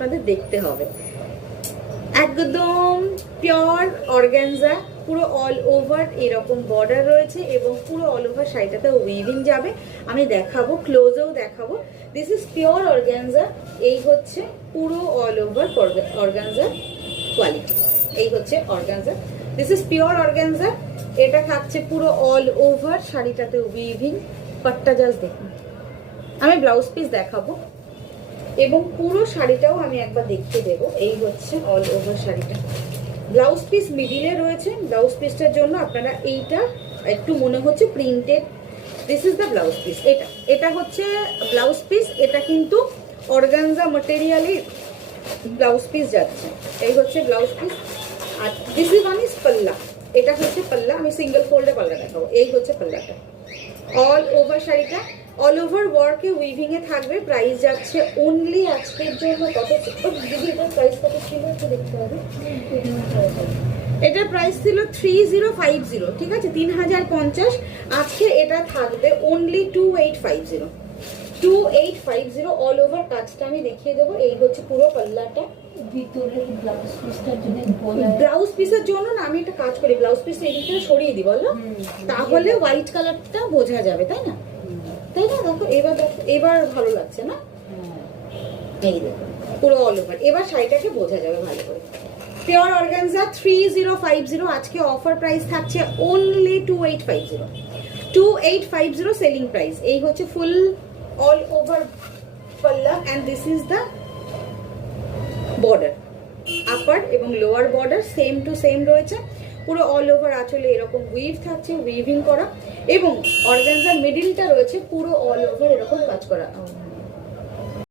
আপনাদের দেখতে হবে। একদম পিওর অর্গানজা, পুরো অল ওভার এরকম বর্ডার রয়েছে এবং পুরো অল ওভার শাড়িটাতে উইভিং যাবে। আমি দেখাবো, ক্লোজেও দেখাবো। This is pure organza. এই হচ্ছে পুরো অল ওভার অর্গানজা কোয়ালিটি। এই হচ্ছে organza, this is pure organza. এটা থাকছে পুরো অল ওভার শাড়িটাতে উইভিং। পাট্টা জাস্ট দেখুন। আমি ব্লাউজ পিস দেখাবো এবং পুরো শাড়িটাও আমি একবার দেখিয়ে দেবো। এই হচ্ছে অল ওভার শাড়িটা। ব্লাউজ পিস মিডিলে রয়েছে। ব্লাউজ পিসটার জন্য আপনারা এইটা একটু মনে হচ্ছে printed. This is the blouse piece. এটা হচ্ছে ব্লাউজ পিস। এটা কিন্তু অর্গানজা ম্যাটেরিয়ালের ব্লাউজ পিস যাচ্ছে। এই হচ্ছে ব্লাউজ পিস। আর দিস ইজ ওয়ান ইজ পাল্লা। এটা হচ্ছে পাল্লা। আমি সিঙ্গেল ফোল্ডে পাল্লা দেখাবো। এই হচ্ছে পাল্লাটা। অল ওভার শাড়িটা অল ওভার ওয়ার্কে উইভিং এ থাকবে। প্রাইস যাচ্ছে অনলি আজকের জন্য কত? দিদি এটার প্রাইস কত ছিল একটু দেখতে হবে। এটার প্রাইস ছিল 3050, ঠিক আছে, 3050। আজকে এটা থাকবে অনলি 2850। 2850 all over. কাজটা আমি দেখিয়ে দেবো। এই হচ্ছে পুরো পাল্লাটা। ব্লাউজ পিসের জন্য না আমি একটা কাজ করি, ব্লাউজ পিসটা এদিকে সরিয়ে দিই বলো, তাহলে হোয়াইট কালারটা বোঝা যাবে, তাই না? তাই না? দেখো এবার, দেখো এবার ভালো লাগছে না? এই দেখো পুরো অল ওভার। এবার শাড়িটাকে বোঝা যাবে ভালো করে। Pure organza 3050। আজকে অফার প্রাইস থাকছে অনলি 2850। 2850 selling price. এই হচ্ছে ফুল অল ওভার পাল্লা and this is the border. Upper এবং lower border same to same রয়েছে। পুরো অল ওভার আঁচলে এরকম উইভ থাকছে, উইভিং করা, এবং অর্গানজার মিডিলটা রয়েছে পুরো অল ওভার এরকম কাজ করা।